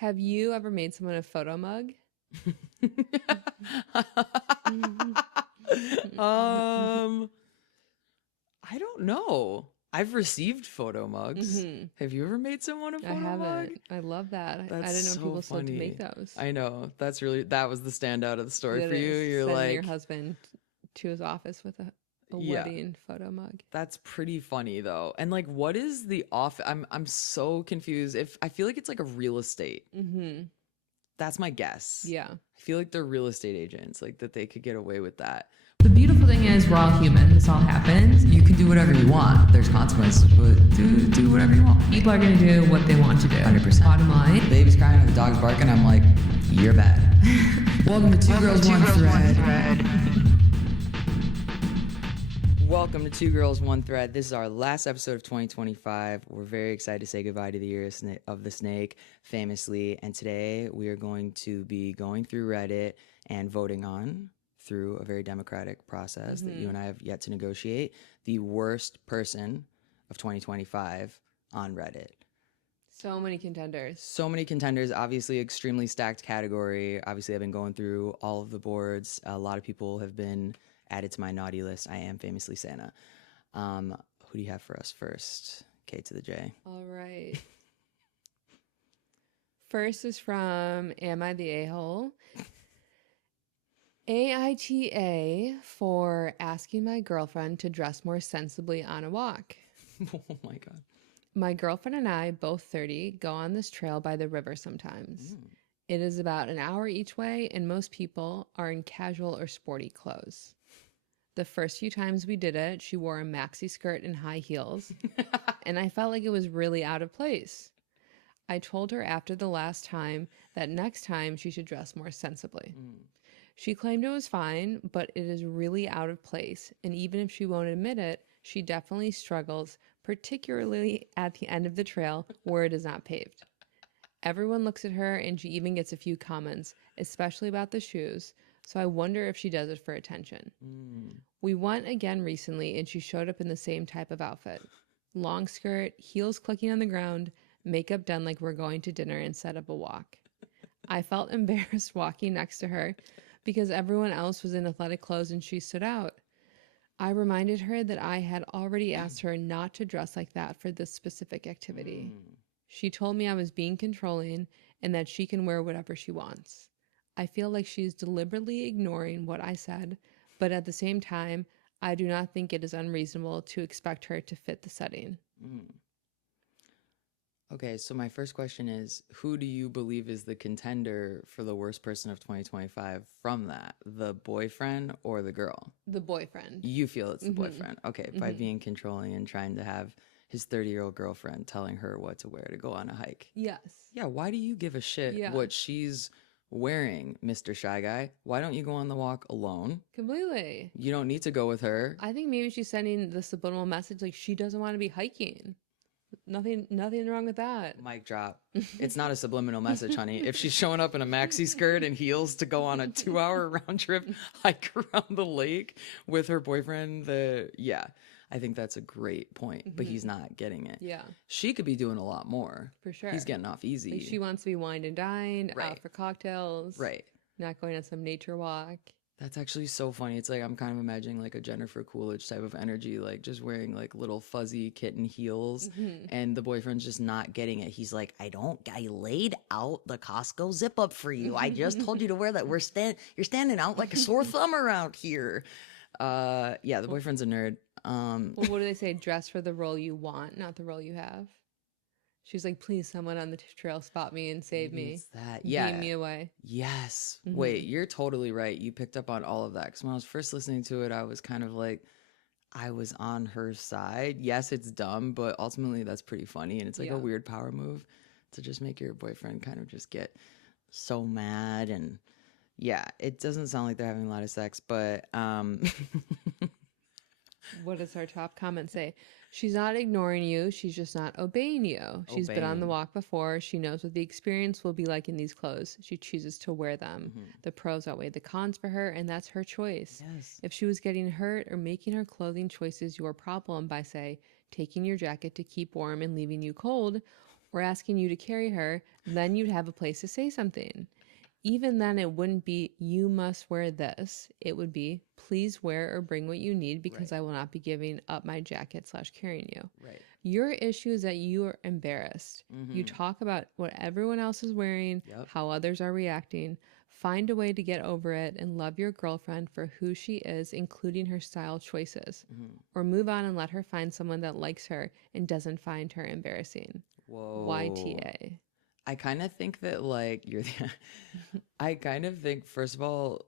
Have you ever made someone a photo mug? um, I don't know. I've received photo mugs. Have you ever made someone a I photo mug? haven't. I love that. I That's didn't know so people still to make funny. those. I know. That was the standout of the story That for you. is You're sending your like, husband to his office with a yeah, wedding photo mug. that's pretty funny though. And like, what is the off? I'm so confused. If I feel like it's like a real estate. That's my guess. Yeah. I feel like they're real estate agents, like that they could get away with that. The beautiful thing is we're all human. This all happens. You can do whatever you want. There's consequences, but do whatever you want. People are going to do what they want to do. 100%. Bottom line. The baby's crying and the dog's barking. I'm like, you're bad. Welcome to Two Girls, One Thread. Welcome to Two Girls, One Thread. This is our last episode of 2025. We're very excited to say goodbye to the year of the snake, famously. And today we are going to be going through Reddit and voting on, through a very democratic process that you and I have yet to negotiate, the worst person of 2025 on Reddit. So many contenders. So many contenders, obviously extremely stacked category. Obviously, I've been going through all of the boards. A lot of people have been added to my naughty list. I am famously Santa. Who do you have for us first? K to the J. All right. First is from Am I the A-hole? AITA for asking my girlfriend to dress more sensibly on a walk. Oh my God. My girlfriend and I, both 30, go on this trail by the river sometimes. It is about an hour each way, and most people are in casual or sporty clothes. The first few times we did it, she wore a maxi skirt and high heels, and I felt like it was really out of place. I told her after the last time that next time she should dress more sensibly. She claimed it was fine, but it is really out of place, and even if she won't admit it, she definitely struggles, particularly at the end of the trail where it is not paved. Everyone looks at her, and she even gets a few comments, especially about the shoes, so I wonder if she does it for attention. We went again recently, and she showed up in the same type of outfit. Long skirt, heels clicking on the ground, makeup done like we're going to dinner instead of a walk. I felt embarrassed walking next to her because everyone else was in athletic clothes and she stood out. I reminded her that I had already asked her not to dress like that for this specific activity. She told me I was being controlling and that she can wear whatever she wants. I feel like she's deliberately ignoring what I said, but at the same time, I do not think it is unreasonable to expect her to fit the setting. Okay, so my first question is, who do you believe is the contender for the worst person of 2025 from that? The boyfriend or the girl? The boyfriend. You feel it's the boyfriend. Okay, by being controlling and trying to have his 30-year-old girlfriend telling her what to wear to go on a hike. Yes. Yeah, why do you give a shit what she's wearing, Mr. Shy Guy? Why don't you go on the walk alone? Completely. You don't need to go with her. I think maybe she's sending the subliminal message like she doesn't want to be hiking. Nothing wrong with that. Mic drop. It's not a subliminal message, honey. If she's showing up in a maxi skirt and heels to go on a 2-hour round trip hike around the lake with her boyfriend, I think that's a great point, but he's not getting it. Yeah. She could be doing a lot more. For sure. He's getting off easy. Like she wants to be wined and dined, Right. out for cocktails. Right. Not going on some nature walk. That's actually so funny. It's like I'm kind of imagining like a Jennifer Coolidge type of energy, like just wearing like little fuzzy kitten heels, and the boyfriend's just not getting it. He's like, I laid out the Costco zip up for you. I just told you to wear that. You're standing out like a sore thumb around here. The boyfriend's a nerd. Well, what do they say? Dress for the role you want, not the role you have. She's like, please, someone on the trail spot me and save me. It's that. Yeah. Beam me away. Yes. Wait, you're totally right. You picked up on all of that. Because when I was first listening to it, I was kind of like, I was on her side. Yes, it's dumb, but ultimately that's pretty funny. And it's like a weird power move to just make your boyfriend kind of just get so mad. And yeah, it doesn't sound like they're having a lot of sex, but what does our top comment say? She's not ignoring you. She's just not obeying you. She's been on the walk before. She knows what the experience will be like in these clothes. She chooses to wear them. The pros outweigh the cons for her, and that's her choice. Yes. If she was getting hurt or making her clothing choices your problem by, say, taking your jacket to keep warm and leaving you cold, or asking you to carry her, then you'd have a place to say something. Even then, it wouldn't be, you must wear this. It would be, please wear or bring what you need because I will not be giving up my jacket / carrying you. Right. Your issue is that you are embarrassed. You talk about what everyone else is wearing, how others are reacting. Find a way to get over it and love your girlfriend for who she is, including her style choices. Or move on and let her find someone that likes her and doesn't find her embarrassing. Whoa. YTA. I kind of think that like I kind of think first of all,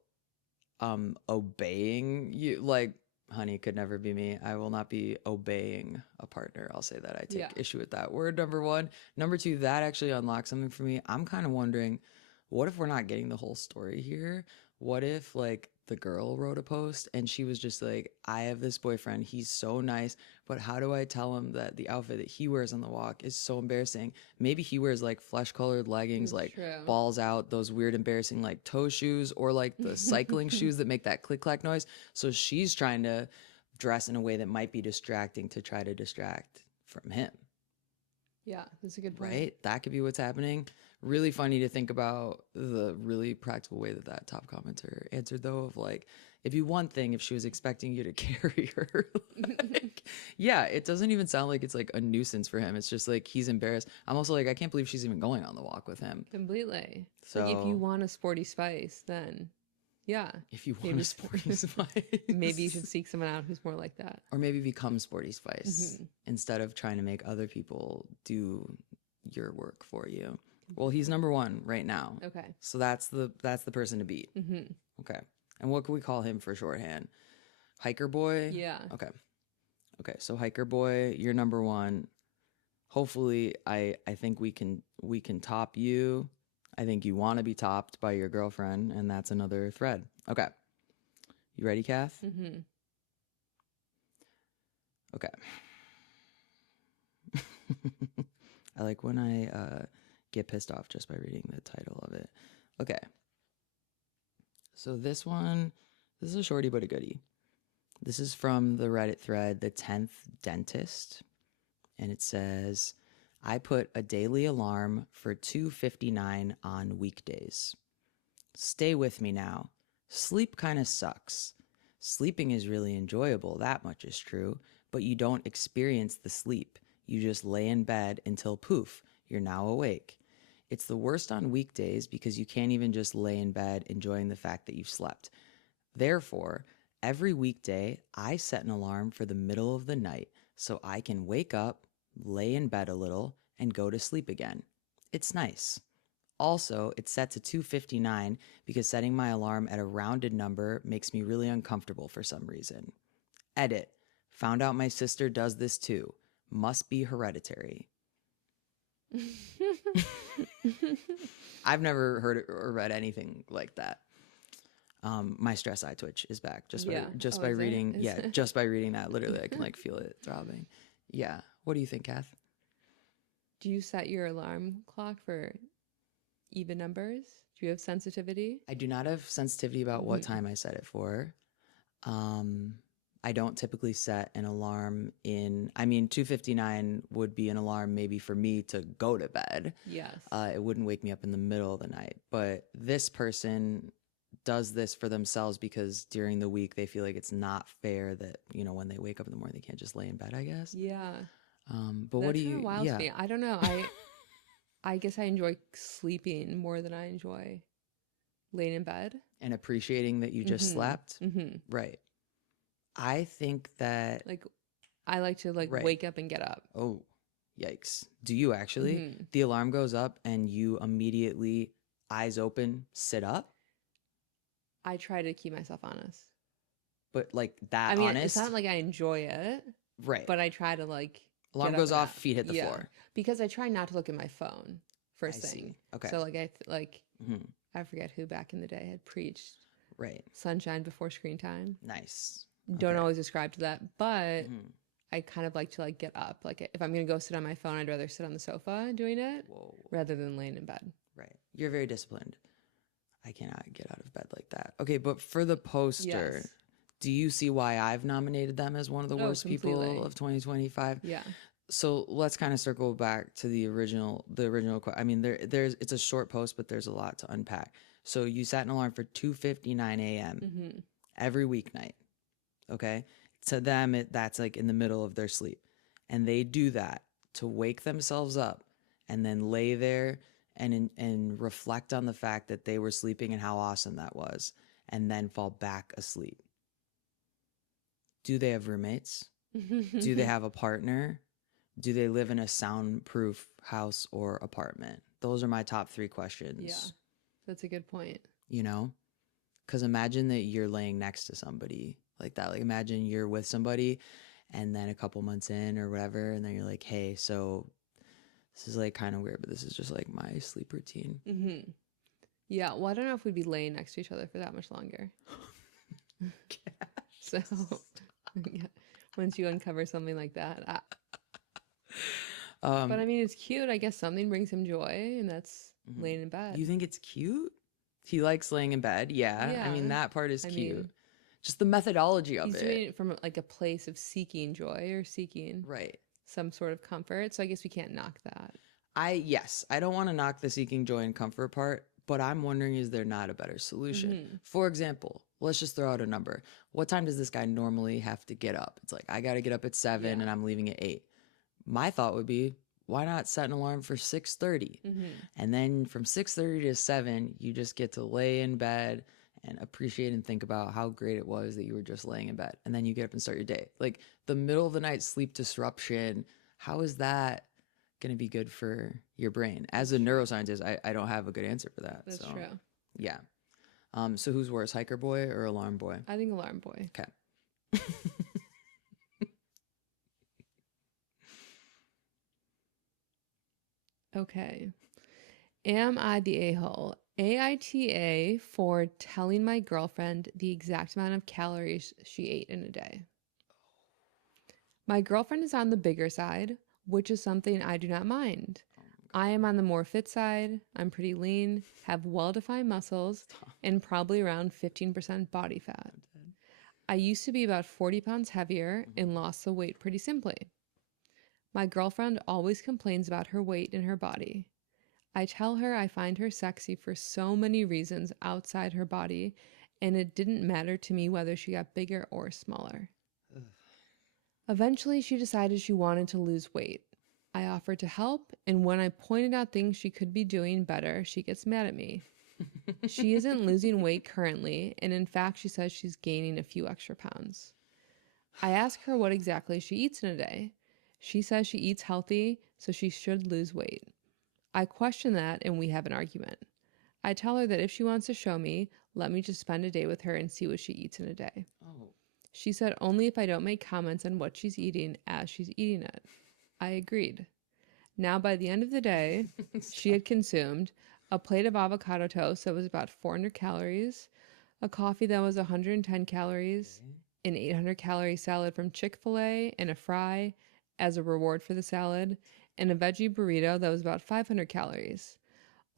obeying you, like, honey, could never be me. I will not be obeying a partner. I'll say that. I take issue with that word, number one. Number two, that actually unlocks something for me. I'm kind of wondering, what if we're not getting the whole story here? What if like the girl wrote a post and she was just like, I have this boyfriend, he's so nice, but how do I tell him that the outfit that he wears on the walk is so embarrassing? Maybe he wears like flesh colored leggings, like balls out, those weird embarrassing like toe shoes, or like the cycling shoes that make that click clack noise. So she's trying to dress in a way that might be distracting to try to distract from him. Yeah, that's a good point. Right? That could be what's happening. Really funny to think about the really practical way that that top commenter answered, though, of like, it'd be one thing if she was expecting you to carry her. Like, yeah, it doesn't even sound like it's like a nuisance for him. It's just like he's embarrassed. I'm also like, I can't believe she's even going on the walk with him. Completely. So like if you want a sporty spice, then yeah. If you want a sporty spice. Maybe you should seek someone out who's more like that. Or maybe become sporty spice instead of trying to make other people do your work for you. Well, he's number one right now. Okay. So that's the person to beat. Okay. And what can we call him for shorthand? Hiker boy? Yeah. Okay. Okay. So hiker boy, you're number one. Hopefully, I think we can top you. I think you want to be topped by your girlfriend, and that's another thread. Okay. You ready, Kath? Okay. I like when I get pissed off just by reading the title of it. Okay. So this is a shorty but a goodie. This is from the Reddit thread, The 10th Dentist. And it says, I put a daily alarm for 2:59 on weekdays. Stay with me now. Sleep kind of sucks. Sleeping is really enjoyable, that much is true, but you don't experience the sleep. You just lay in bed until poof, you're now awake. It's the worst on weekdays because you can't even just lay in bed enjoying the fact that you've slept. Therefore, every weekday, I set an alarm for the middle of the night so I can wake up, lay in bed a little, and go to sleep again. It's nice. Also, it's set to 2:59 because setting my alarm at a rounded number makes me really uncomfortable for some reason. Edit. Found out my sister does this too. Must be hereditary. I've never heard or read anything like that. My stress eye twitch is back just by reading. Yeah, just by reading that. Literally, I can like feel it throbbing. Yeah. What do you think, Kath? Do you set your alarm clock for even numbers? Do you have sensitivity? I do not have sensitivity about what time I set it for. I don't typically set an alarm 2:59 would be an alarm maybe for me to go to bed. Yes. It wouldn't wake me up in the middle of the night. But this person does this for themselves because during the week they feel like it's not fair that, when they wake up in the morning, they can't just lay in bed, I guess. Yeah. But what do you, wild to me. I don't know. I guess I enjoy sleeping more than I enjoy laying in bed. And appreciating that you just slept. Right. I think that I like to wake up and get up. Oh, yikes. Do you actually? The alarm goes up and you immediately, eyes open, sit up? I try to keep myself honest. But that honest? It's not like I enjoy it. Right. But I try to alarm goes off, feet hit the floor. Because I try not to look at my phone first thing. See. Okay. So I forget who back in the day had preached. Right. Sunshine before screen time. Nice. Don't always ascribe to that, but I kind of like to get up. If I'm going to go sit on my phone, I'd rather sit on the sofa doing it rather than laying in bed. Right. You're very disciplined. I cannot get out of bed like that. Okay, but for the poster, do you see why I've nominated them as one of the worst people of 2025? Yeah. So let's kind of circle back to the original. I mean, it's a short post, but there's a lot to unpack. So you set an alarm for 2:59 a.m. Every weeknight. Okay, to them that's like in the middle of their sleep, and they do that to wake themselves up, and then lay there and reflect on the fact that they were sleeping and how awesome that was, and then fall back asleep. Do they have roommates? Do they have a partner? Do they live in a soundproof house or apartment? Those are my top 3 questions. Yeah, that's a good point. You know, because imagine that you're laying next to somebody like that. Like, imagine you're with somebody and then a couple months in or whatever, and then you're like, hey, so this is like kind of weird, but this is just like my sleep routine. Yeah, well, I don't know if we'd be laying next to each other for that much longer. So, yeah, once you uncover something like that. But I mean, it's cute. I guess something brings him joy, and that's laying in bed. You think it's cute? He likes laying in bed. Yeah. I mean, that part is cute. mean, just the methodology of he's it. doing it from like a place of seeking joy or seeking some sort of comfort. So I guess we can't knock that. Yes, I don't want to knock the seeking joy and comfort part, but I'm wondering, is there not a better solution? For example, let's just throw out a number. What time does this guy normally have to get up? It's like, I got to get up at 7 and I'm leaving at 8. My thought would be, why not set an alarm for 6:30? And then from 6:30 to 7, you just get to lay in bed and appreciate and think about how great it was that you were just laying in bed. And then you get up and start your day. Like, the middle of the night sleep disruption, how is that going to be good for your brain? As a neuroscientist, I don't have a good answer for that. That's true. Yeah. So who's worse, hiker boy or alarm boy? I think alarm boy. Okay. Okay. Am I the a-hole? AITA for telling my girlfriend the exact amount of calories she ate in a day. My girlfriend is on the bigger side, which is something I do not mind. I am on the more fit side. I'm pretty lean, have well-defined muscles, and probably around 15% body fat. I used to be about 40 pounds heavier and lost the weight pretty simply. My girlfriend always complains about her weight and her body. I tell her I find her sexy for so many reasons outside her body, and it didn't matter to me whether she got bigger or smaller. Eventually, she decided she wanted to lose weight. I offered to help, and when I pointed out things she could be doing better, she gets mad at me. She isn't losing weight currently, and in fact, she says she's gaining a few extra pounds. I ask her what exactly she eats in a day. She says she eats healthy, so she should lose weight. I question that, and we have an argument. I tell her that if she wants to show me, let me just spend a day with her and see what she eats in a day. She said only if I don't make comments on what she's eating as she's eating it. I agreed. Now, by the end of the day, she had consumed a plate of avocado toast that was about 400 calories, a coffee that was 110 calories, an 800-calorie salad from Chick-fil-A, and a fry as a reward for the salad, and a veggie burrito that was about 500 calories.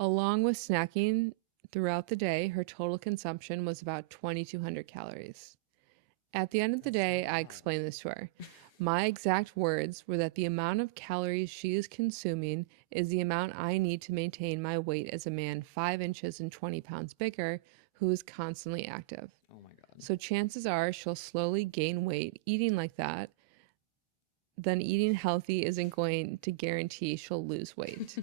Along with snacking throughout the day, her total consumption was about 2,200 calories. At the end of the day, I explained this to her. My exact words were that the amount of calories she is consuming is the amount I need to maintain my weight as a man 5 inches and 20 pounds bigger who is constantly active. Oh my God. So chances are she'll slowly gain weight eating like that. Then eating healthy isn't going to guarantee she'll lose weight.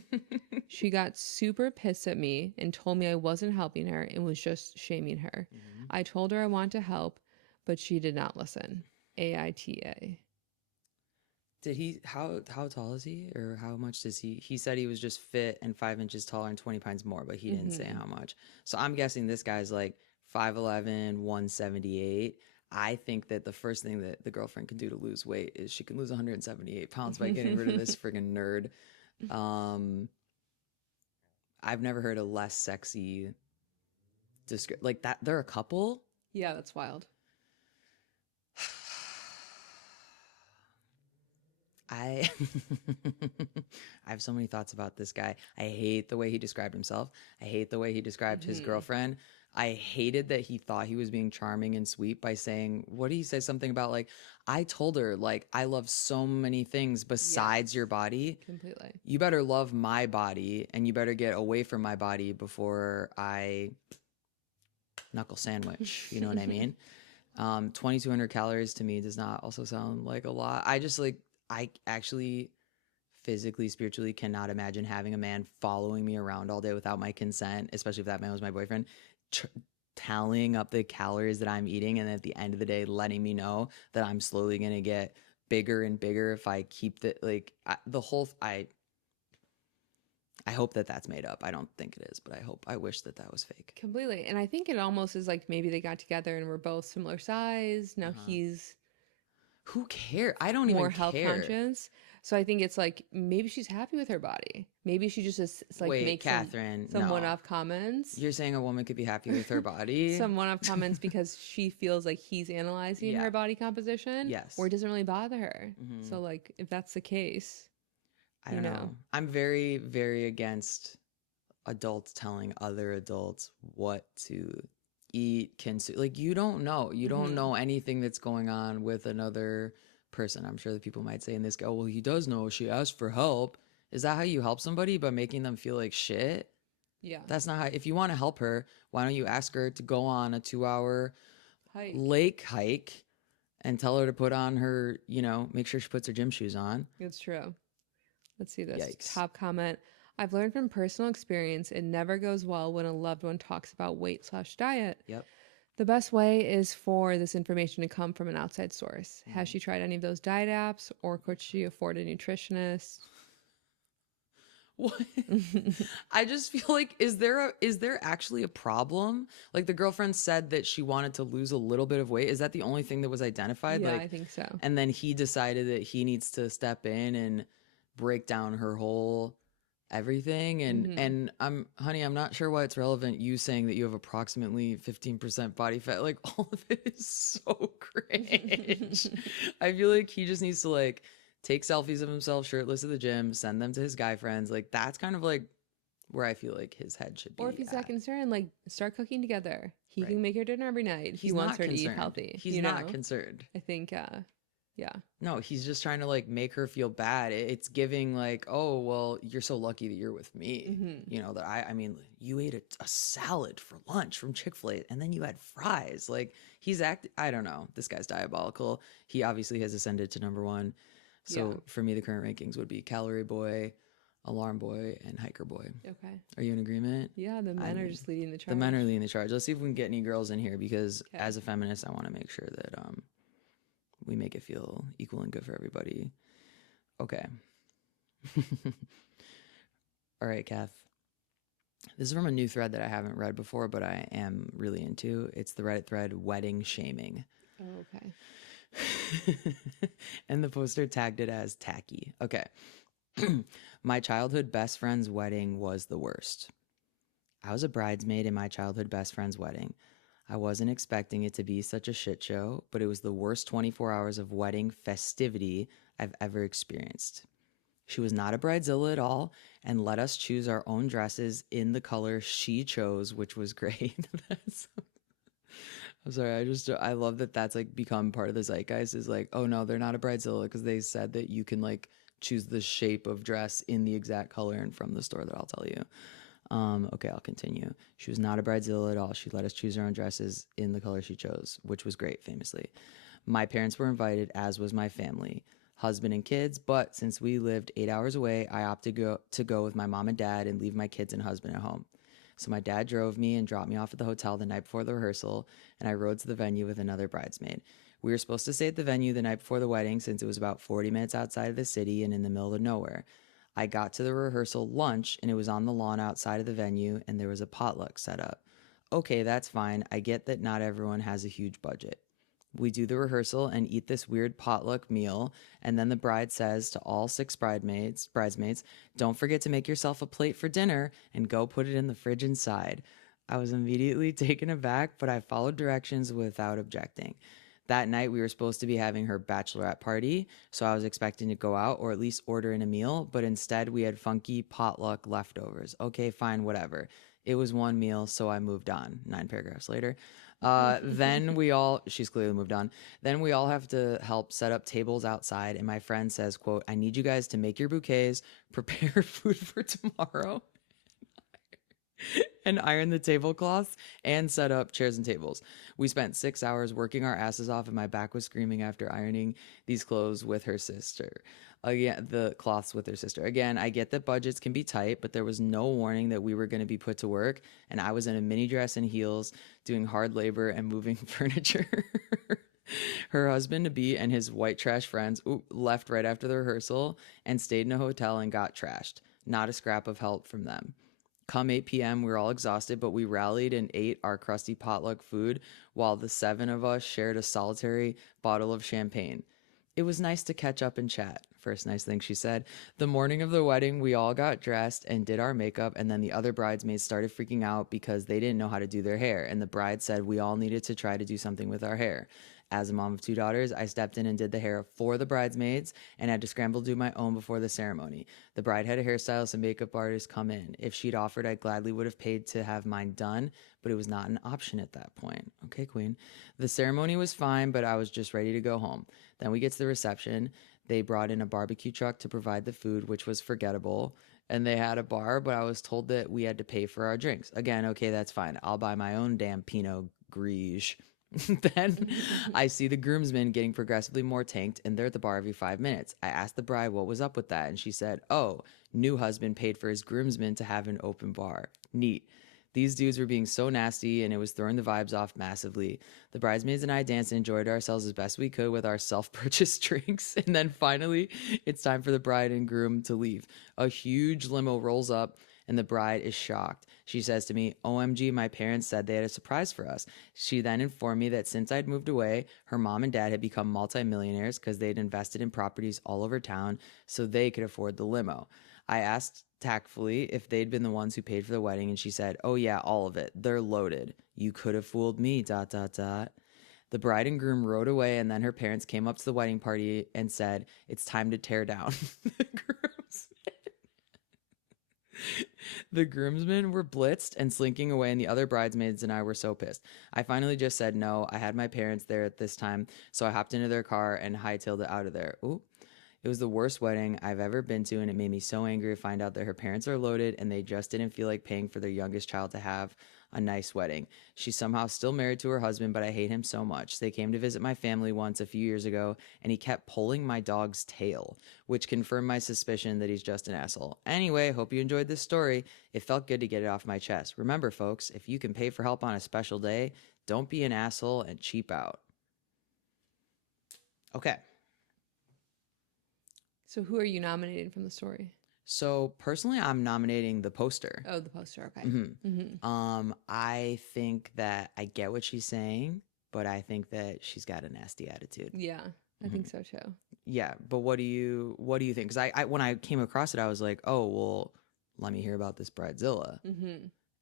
She got super pissed at me and told me I wasn't helping her and was just shaming her. I told her I want to help, but she did not listen. AITA. Did he, how tall is he, or how much does he said he was just fit and 5 inches taller and 20 pounds more, but he didn't say how much. So I'm guessing this guy's like 5'11", 178. I think that the first thing that the girlfriend can do to lose weight is she can lose 178 pounds by getting rid of this friggin' nerd. I've never heard a less sexy like that. They're a couple. Yeah, that's wild. I have so many thoughts about this guy. I hate the way he described himself. I hate the way he described his girlfriend. I hated that he thought he was being charming and sweet by saying, what did he say? Something about like, I told her, like, I love so many things besides your body. Completely. You better love my body and you better get away from my body before I knuckle sandwich. You know what I mean? 2,200 calories to me does not also sound like a lot. I just like, I actually physically, spiritually cannot imagine having a man following me around all day without my consent, especially if that man was my boyfriend, tallying up the calories that I'm eating, and at the end of the day letting me know that I'm slowly going to get bigger and bigger if I keep the like I hope that that's made up. I don't think it is, but I wish that that was fake. Completely. And I think it almost is like maybe they got together and were both similar size. Now he's Who cares? I don't more even health care. conscious. So I think it's like maybe she's happy with her body. Maybe she just is like Wait, makes Catherine, some no. one-off comments. You're saying a woman could be happy with her body? Some one-off comments because she feels like he's analyzing Yeah. her body composition. Yes. Or it doesn't really bother her. Mhm. So like if that's the case, I don't know. I'm very, very against adults telling other adults what to eat, consume. Like, you don't know. You don't know anything that's going on with another person. I'm sure that people might say in this, oh, well, he does know. She asked for help. Is that how you help somebody? By making them feel like shit? yeah. That's not how. If you want to help her, why don't you ask her to go on a 2-hour Hike. lake hike and tell her to put on her, make sure she puts her gym shoes on. It's true. Let's see this. Yikes. Top comment. I've learned from personal experience it never goes well when a loved one talks about weight/diet. Yep. The best way is for this information to come from an outside source. Has she tried any of those diet apps, or could she afford a nutritionist? What? I just feel like, is there actually a problem? Like, the girlfriend said that she wanted to lose a little bit of weight. Is that the only thing that was identified? Yeah, like, I think so. And then he decided that he needs to step in and break down her whole everything. And honey, I'm not sure why it's relevant you saying that you have approximately 15% body fat. Like, all of it is so cringe. I feel like he just needs to like take selfies of himself shirtless at the gym, send them to his guy friends. Like, that's kind of like where I feel like his head should be. Or if he's that concerned, like start cooking together. He Right. can make her dinner every night. He wants her to eat healthy. He's not concerned. I think, yeah. No, he's just trying to like make her feel bad. It's giving like, oh, well, you're so lucky that you're with me. That I mean, you ate a salad for lunch from Chick-fil-A and then you had fries. Like, I don't know. This guy's diabolical. He obviously has ascended to number one. So for me, the current rankings would be Calorie Boy, Alarm Boy, and Hiker Boy. Okay. Are you in agreement? Yeah, the men are just leading the charge. The men are leading the charge. Let's see if we can get any girls in here, because as a feminist, I want to make sure that we make it feel equal and good for everybody. Okay. All right, Kath. This is from a new thread that I haven't read before, but I am really into. It's the Reddit thread Wedding Shaming. Oh, okay. And the poster tagged it as tacky. Okay. My childhood best friend's wedding was the worst. I was a bridesmaid in my childhood best friend's wedding. I wasn't expecting it to be such a shit show, but it was the worst 24 hours of wedding festivity I've ever experienced. She was not a bridezilla at all and let us choose our own dresses in the color she chose, which was great. I'm sorry, I love that that's like become part of the zeitgeist, is like, oh no, they're not a bridezilla because they said that you can like choose the shape of dress in the exact color and from the store that I'll tell you. Okay, I'll continue. She was not a bridezilla at all. She let us choose our own dresses in the color she chose, which was great, famously. My parents were invited, as was my family, husband and kids, but since we lived 8 hours away, I opted to go with my mom and dad and leave my kids and husband at home. So my dad drove me and dropped me off at the hotel the night before the rehearsal, and I rode to the venue with another bridesmaid. We were supposed to stay at the venue the night before the wedding since it was about 40 minutes outside of the city and in the middle of nowhere. I got to the rehearsal lunch, and it was on the lawn outside of the venue, and there was a potluck set up. Okay, that's fine. I get that not everyone has a huge budget. We do the rehearsal and eat this weird potluck meal, and then the bride says to all 6 bridesmaids, don't forget to make yourself a plate for dinner and go put it in the fridge inside. I was immediately taken aback, but I followed directions without objecting. That night, we were supposed to be having her bachelorette party, so I was expecting to go out or at least order in a meal, but instead we had funky potluck leftovers. Okay, fine, whatever. It was one meal, so I moved on. 9 paragraphs later. She's clearly moved on. Then we all have to help set up tables outside. And my friend says, quote, I need you guys to make your bouquets, prepare food for tomorrow, and iron the tablecloths and set up chairs and tables. We spent 6 hours working our asses off, and my back was screaming after ironing these clothes with her sister. Again, the cloths with her sister. Again, I get that budgets can be tight, but there was no warning that we were going to be put to work, and I was in a mini dress and heels doing hard labor and moving furniture. Her husband-to-be and his white trash friends left right after the rehearsal and stayed in a hotel and got trashed. Not a scrap of help from them. Come 8 p.m., we were all exhausted, but we rallied and ate our crusty potluck food while the 7 of us shared a solitary bottle of champagne. It was nice to catch up and chat. First nice thing she said. The morning of the wedding, we all got dressed and did our makeup, and then the other bridesmaids started freaking out because they didn't know how to do their hair, and the bride said we all needed to try to do something with our hair. As a mom of 2 daughters, I stepped in and did the hair of 4 of the bridesmaids and had to scramble to do my own before the ceremony. The bride had a hairstylist and makeup artist come in. If she'd offered, I gladly would have paid to have mine done, but it was not an option at that point. Okay, queen. The ceremony was fine, but I was just ready to go home. Then we get to the reception. They brought in a barbecue truck to provide the food, which was forgettable. And they had a bar, but I was told that we had to pay for our drinks. Again, okay, that's fine. I'll buy my own damn Pinot Grigio. Then I see the groomsmen getting progressively more tanked, and they're at the bar every 5 minutes. I asked the bride what was up with that, and she said, oh, new husband paid for his groomsmen to have an open bar. Neat. These dudes were being so nasty, and it was throwing the vibes off massively. The bridesmaids and I danced and enjoyed ourselves as best we could with our self-purchased drinks. And then finally, it's time for the bride and groom to leave. A huge limo rolls up, and the bride is shocked. She says to me, OMG, my parents said they had a surprise for us. She then informed me that since I'd moved away, her mom and dad had become multimillionaires because they'd invested in properties all over town so they could afford the limo. I asked tactfully if they'd been the ones who paid for the wedding, and she said, oh yeah, all of it. They're loaded. You could have fooled me, ... The bride and groom rode away, and then her parents came up to the wedding party and said, it's time to tear down. The groomsmen were blitzed and slinking away, and the other bridesmaids and I were so pissed. I finally just said no. I had my parents there at this time, so I hopped into their car and hightailed it out of there. Ooh. It was the worst wedding I've ever been to, and it made me so angry to find out that her parents are loaded and they just didn't feel like paying for their youngest child to have a nice wedding. She's somehow still married to her husband, but I hate him so much. They came to visit my family once a few years ago, and he kept pulling my dog's tail, which confirmed my suspicion that he's just an asshole. Anyway, hope you enjoyed this story. It felt good to get it off my chest. Remember, folks, if you can pay for help on a special day, don't be an asshole and cheap out. Okay. So who are you nominating from the story? So personally, I'm nominating the poster. Oh, the poster. Okay. I think that I get what she's saying, but I think that she's got a nasty attitude. Yeah, I think so too. Yeah, but what do you think? Because I when I came across it, I was like, oh well, let me hear about this bridezilla.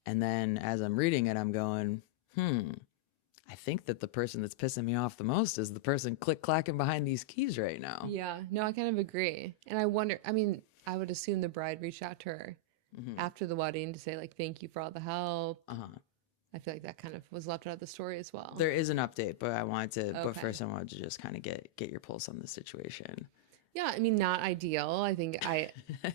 And then as I'm reading it, I'm going, I think that the person that's pissing me off the most is the person click-clacking behind these keys right now. Yeah, no, I kind of agree. And I wonder, I mean, I would assume the bride reached out to her after the wedding to say, like, thank you for all the help. I feel like that kind of was left out of the story as well. There is an update, but I wanted to, but first I wanted to just kind of get your pulse on the situation. Yeah, I mean, not ideal. I think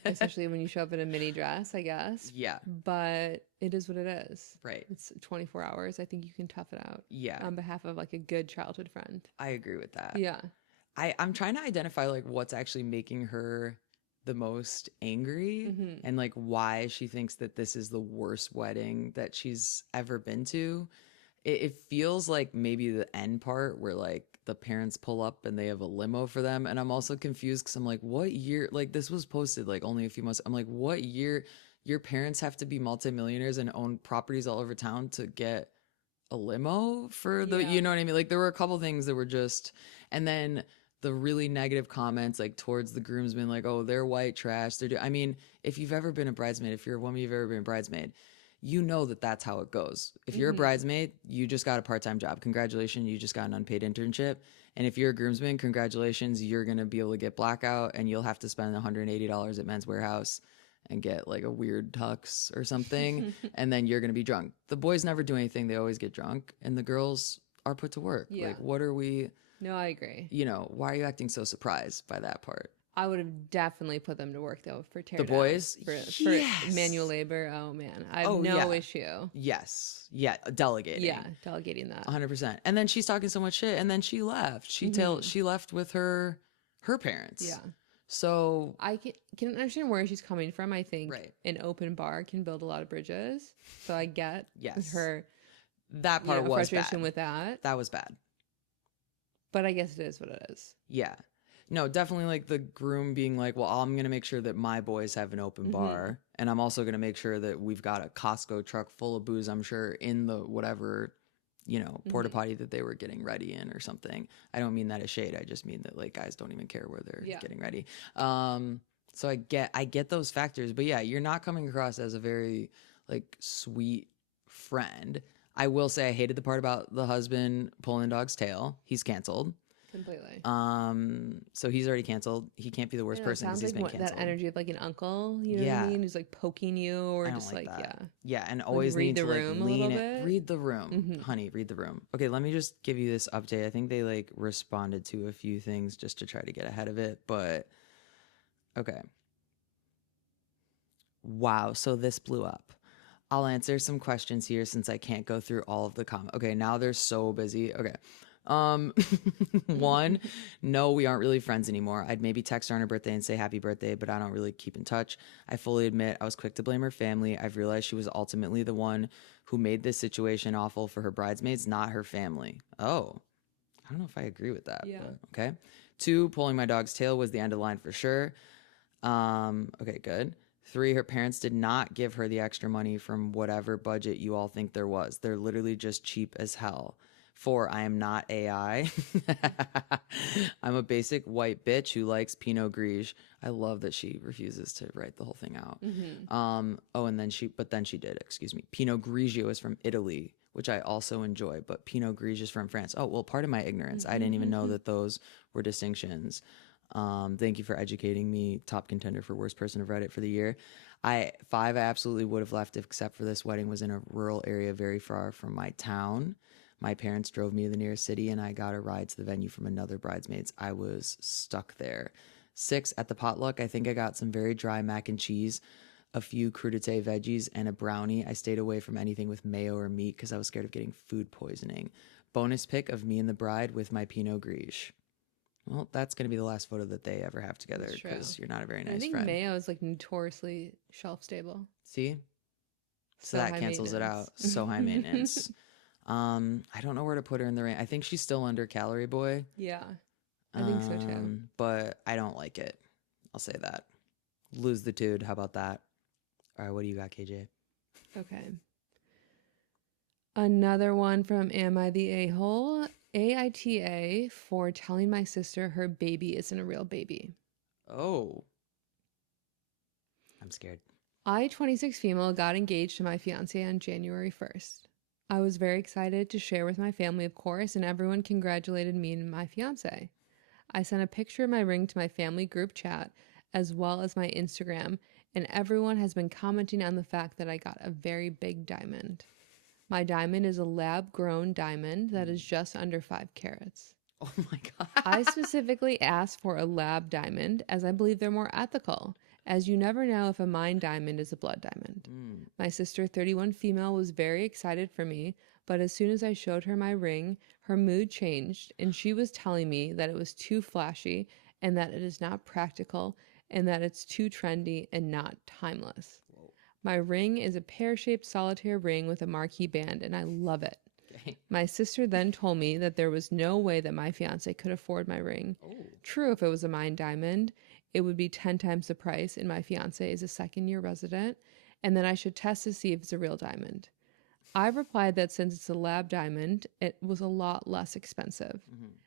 especially when you show up in a mini dress, I guess. Yeah. But it is what it is. Right. It's 24 hours. I think you can tough it out. Yeah. On behalf of like a good childhood friend. I agree with that. Yeah. I'm trying to identify like what's actually making her the most angry and like why she thinks that this is the worst wedding that she's ever been to. It feels like maybe the end part where like the parents pull up and they have a limo for them. And I'm also confused because I'm like, what year? Like this was posted like only a few months. I'm like, what year? Your parents have to be multimillionaires and own properties all over town to get a limo for the, you know what I mean? Like there were a couple things that were just, and then the really negative comments like towards the groomsmen, like, oh, they're white trash. I mean, if you've ever been a bridesmaid, if you're a woman, you've ever been a bridesmaid, you know that that's how it goes. If you're a bridesmaid, you just got a part-time job. Congratulations, you just got an unpaid internship. And if you're a groomsman, congratulations, you're going to be able to get blackout and you'll have to spend $180 at Men's Warehouse and get like a weird tux or something, and then you're going to be drunk. The boys never do anything. They always get drunk, and the girls are put to work. Yeah. Like, what are we, No, I agree. why are you acting so surprised by that part? I would have definitely put them to work though for tear The boys? for Yes. manual labor. Oh man, I have no issue. Yes. Yeah. Delegating. Yeah, delegating that. 100%. And then she's talking so much shit, and then she left. She left with her parents. Yeah. So I can understand where she's coming from. I think Right. an open bar can build a lot of bridges. So I get Yes. her that part was frustration bad. with that. That was bad. But I guess it is what it is. Yeah. No, definitely like the groom being like, well, I'm going to make sure that my boys have an open bar. And I'm also going to make sure that we've got a Costco truck full of booze, I'm sure, in the whatever, porta potty that they were getting ready in or something. I don't mean that as shade. I just mean that like guys don't even care where they're getting ready. So I get those factors. But yeah, you're not coming across as a very like sweet friend. I will say I hated the part about the husband pulling the dog's tail. He's canceled. Completely. So he's already canceled. He can't be the worst person because he's been canceled. That energy of like an uncle, you know what I mean? Who's like poking you or just like that. Yeah, and always read need the to like room a lean little it. bit. Read the room, honey. Read the room. Okay, let me just give you this update. I think they like responded to a few things just to try to get ahead of it, but okay. Wow, so this blew up. I'll answer some questions here since I can't go through all of the comments. Okay, now they're so busy. Okay. One, no, we aren't really friends anymore. I'd maybe text her on her birthday and say happy birthday, but I don't really keep in touch. I fully admit I was quick to blame her family. I've realized she was ultimately the one who made this situation awful for her bridesmaids, not her family. Oh, I don't know if I agree with that. Yeah. But okay. Two, pulling my dog's tail was the end of the line for sure. Okay, good. Three, her parents did not give her the extra money from whatever budget you all think there was. They're literally just cheap as hell. Four, I am not AI. I'm a basic white bitch who likes Pinot Gris. I love that she refuses to write the whole thing out. And then she did, Pinot Grigio is from Italy, which I also enjoy, but Pinot Gris is from France. Oh, well, pardon my ignorance. I didn't even know that those were distinctions. Thank you for educating me. Top contender for worst person of Reddit for the year. I absolutely would have left except for this wedding was in a rural area very far from my town. My parents drove me to the nearest city and I got a ride to the venue from another bridesmaids. I was stuck there. 6, at the potluck, I think I got some very dry mac and cheese, a few crudité veggies, and a brownie. I stayed away from anything with mayo or meat because I was scared of getting food poisoning. Bonus pic of me and the bride with my Pinot Gris. Well, that's going to be the last photo that they ever have together because you're not a very nice friend. I think mayo is like notoriously shelf stable. See? So that cancels it out. So high maintenance. I don't know where to put her in the range. I think she's still under Calorie Boy. Yeah, I think so too. But I don't like it. I'll say that. Lose the dude. How about that? All right, what do you got, KJ? Okay. Another one from Am I the A-hole? AITA for telling my sister her baby isn't a real baby. Oh. I'm scared. I, 26 female, got engaged to my fiance on January 1st. I was very excited to share with my family, of course, and everyone congratulated me and my fiance. I sent a picture of my ring to my family group chat as well as my Instagram, and everyone has been commenting on the fact that I got a very big diamond. My diamond is a lab-grown diamond that is just under 5 carats. Oh my God. I specifically asked for a lab diamond as I believe they're more ethical, as you never know if a mined diamond is a blood diamond. My sister, 31 female, was very excited for me, but as soon as I showed her my ring, her mood changed and she was telling me that it was too flashy and that it is not practical and that it's too trendy and not timeless. Whoa. My ring is a pear-shaped solitaire ring with a marquee band and I love it. Okay. My sister then told me that there was no way that my fiance could afford my ring. Oh. True, if it was a mined diamond, it would be 10 times the price, and my fiance is a second-year resident, and then I should test to see if it's a real diamond. I replied that since it's a lab diamond, it was a lot less expensive.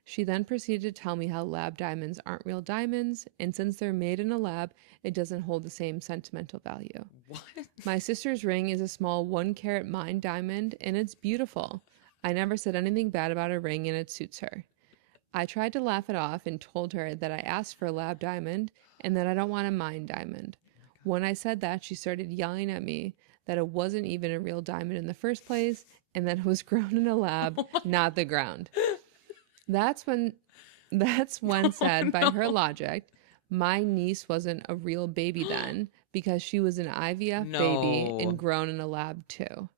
She then proceeded to tell me how lab diamonds aren't real diamonds, and since they're made in a lab, it doesn't hold the same sentimental value. What? My sister's ring is a small 1-carat mined diamond, and it's beautiful. I never said anything bad about her ring, and it suits her. I tried to laugh it off and told her that I asked for a lab diamond and that I don't want a mined diamond. When I said that, she started yelling at me that it wasn't even a real diamond in the first place and that it was grown in a lab, not the ground. That's when said by her logic, my niece wasn't a real baby then because she was an IVF baby No. and grown in a lab too.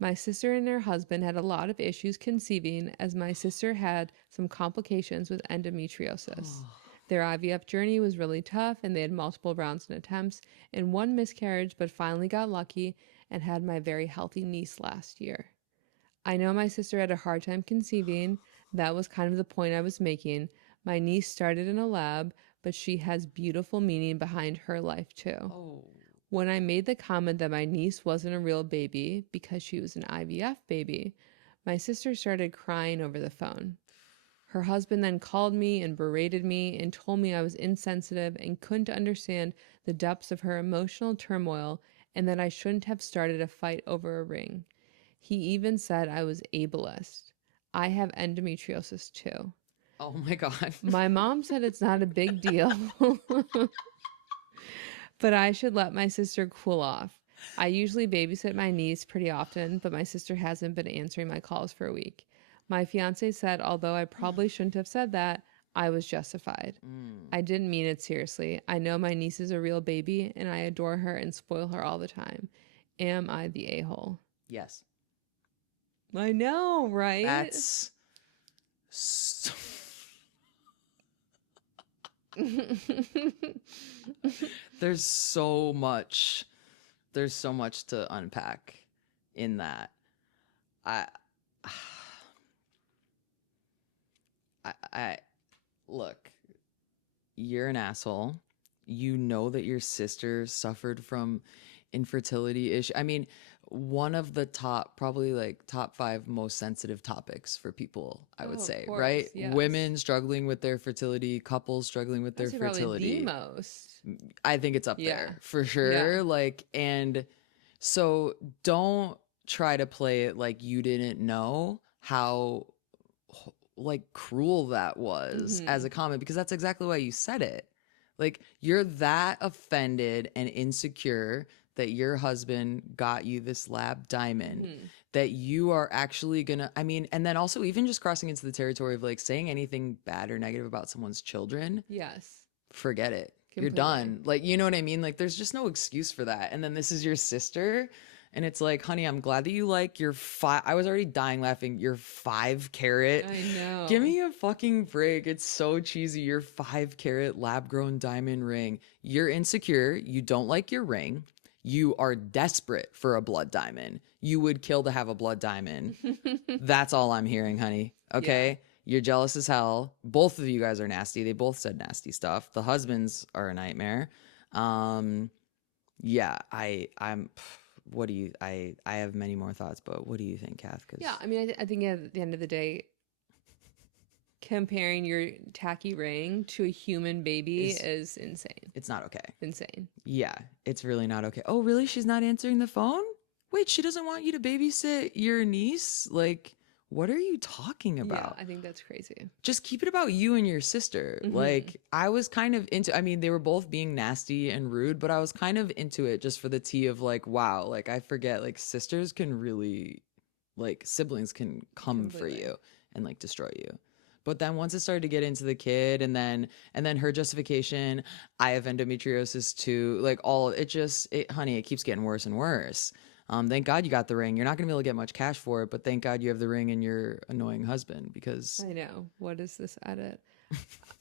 My sister and her husband had a lot of issues conceiving as my sister had some complications with endometriosis. Their IVF journey was really tough and they had multiple rounds and attempts and one miscarriage, but finally got lucky and had my very healthy niece last year. I know my sister had a hard time conceiving. That was kind of the point I was making. My niece started in a lab, but she has beautiful meaning behind her life too. Oh. When I made the comment that my niece wasn't a real baby because she was an IVF baby, my sister started crying over the phone. Her husband then called me and berated me and told me I was insensitive and couldn't understand the depths of her emotional turmoil and that I shouldn't have started a fight over a ring. He even said I was ableist. I have endometriosis too. Oh my God. My mom said it's not a big deal, but I should let my sister cool off. I usually babysit my niece pretty often, but my sister hasn't been answering my calls for a week. My fiance said, although I probably shouldn't have said that, I was justified. I didn't mean it seriously. I know my niece is a real baby and I adore her and spoil her all the time. Am I the a-hole? Yes. I know, right? That's so... There's so much to unpack in that. I look, you're an asshole. You know that your sister suffered from infertility issue. I mean, one of the probably like top 5 most sensitive topics for people, I would say, course, right? yes. Women struggling with their fertility, couples struggling with their That's probably fertility. the most. I think it's up Yeah. there for sure. Yeah. Like, and so don't try to play it like you didn't know how like cruel that was as a comment, because that's exactly why you said it. Like, you're that offended and insecure that your husband got you this lab diamond that you are actually gonna, I mean, and then also even just crossing into the territory of like saying anything bad or negative about someone's children, Yes. forget it. You're Completely. done. Like, you know what I mean? Like, there's just no excuse for that. And then this is your sister. And it's like, honey, I'm glad that you like your I was already dying laughing. Your 5-carat. I know. Give me a fucking break. It's so cheesy. Your 5-carat lab grown diamond ring. You're insecure. You don't like your ring. You are desperate for a blood diamond. You would kill to have a blood diamond. That's all I'm hearing, honey. Okay. You're jealous as hell. Both of you guys are nasty. They both said nasty stuff. The husbands are a nightmare. Yeah, I'm. What do you? I have many more thoughts, but what do you think, Kath? Yeah, I mean, I think at the end of the day, comparing your tacky ring to a human baby is insane. It's not okay. Insane. Yeah, it's really not okay. Oh, really? She's not answering the phone? Wait, she doesn't want you to babysit your niece? Like, what are you talking about? Yeah, I think that's crazy. Just keep it about you and your sister. Like, I was kind of into, I mean, they were both being nasty and rude, but I was kind of into it just for the tea of like, wow, like I forget, like sisters can really, like siblings can come for you and like destroy you. But then once it started to get into the kid and then her justification, I have endometriosis too, like honey, it keeps getting worse and worse. Thank God you got the ring. You're not going to be able to get much cash for it, but thank God you have the ring and your annoying husband, because I know. What is this edit?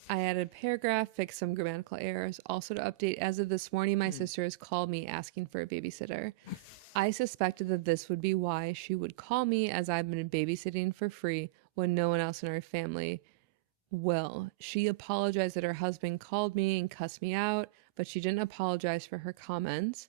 I added paragraph, fixed some grammatical errors. Also to update, as of this morning, my sister has called me asking for a babysitter. I suspected that this would be why she would call me, as I've been babysitting for free when no one else in our family will. She apologized that her husband called me and cussed me out, but she didn't apologize for her comments.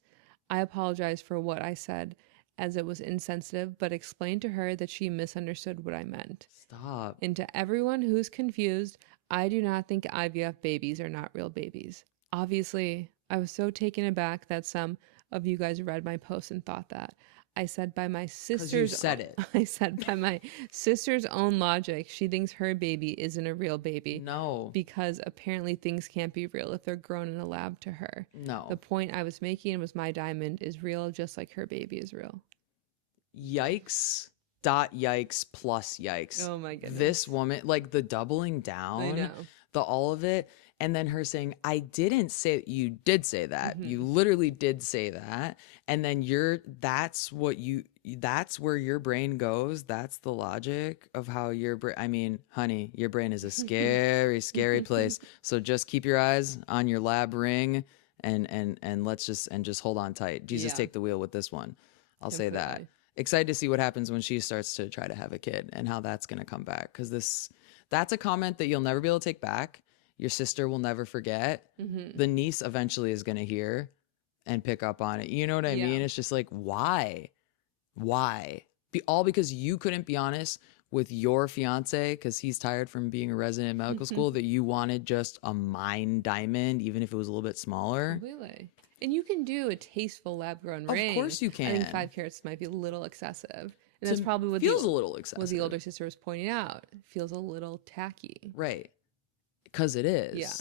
I apologized for what I said as it was insensitive, but explained to her that she misunderstood what I meant. stop. And to everyone who's confused, I do not think IVF babies are not real babies. Obviously, I was so taken aback that some of you guys read my post and thought that. I said by my you sister's said it. I said by my sister's own logic, she thinks her baby isn't a real baby. No. Because apparently things can't be real if they're grown in a lab to her. No. The point I was making was my diamond is real just like her baby is real. Yikes. Dot yikes plus yikes. Oh my goodness. This woman, like the doubling down, I know. the all of it, and then her saying, I didn't say, you did say that. You literally did say that. And then that's where your brain goes. That's the logic of how your brain, I mean, honey, your brain is a scary, scary place. So just keep your eyes on your lab ring and let's just hold on tight. Jesus, Yeah. take the wheel with this one. I'll say that. Completely. Excited to see what happens when she starts to try to have a kid and how that's going to come back. Because that's a comment that you'll never be able to take back. Your sister will never forget. The niece eventually is going to hear and pick up on it. You know what I mean? It's just like, why? All because you couldn't be honest with your fiance because he's tired from being a resident in medical school that you wanted just a mine diamond, even if it was a little bit smaller. Completely. And you can do a tasteful lab-grown ring. Of course you can. I think 5 carats might be a little excessive. And that's probably what feels a little excessive. what the older sister was pointing out. It feels a little tacky. Right. Because it is. Yeah.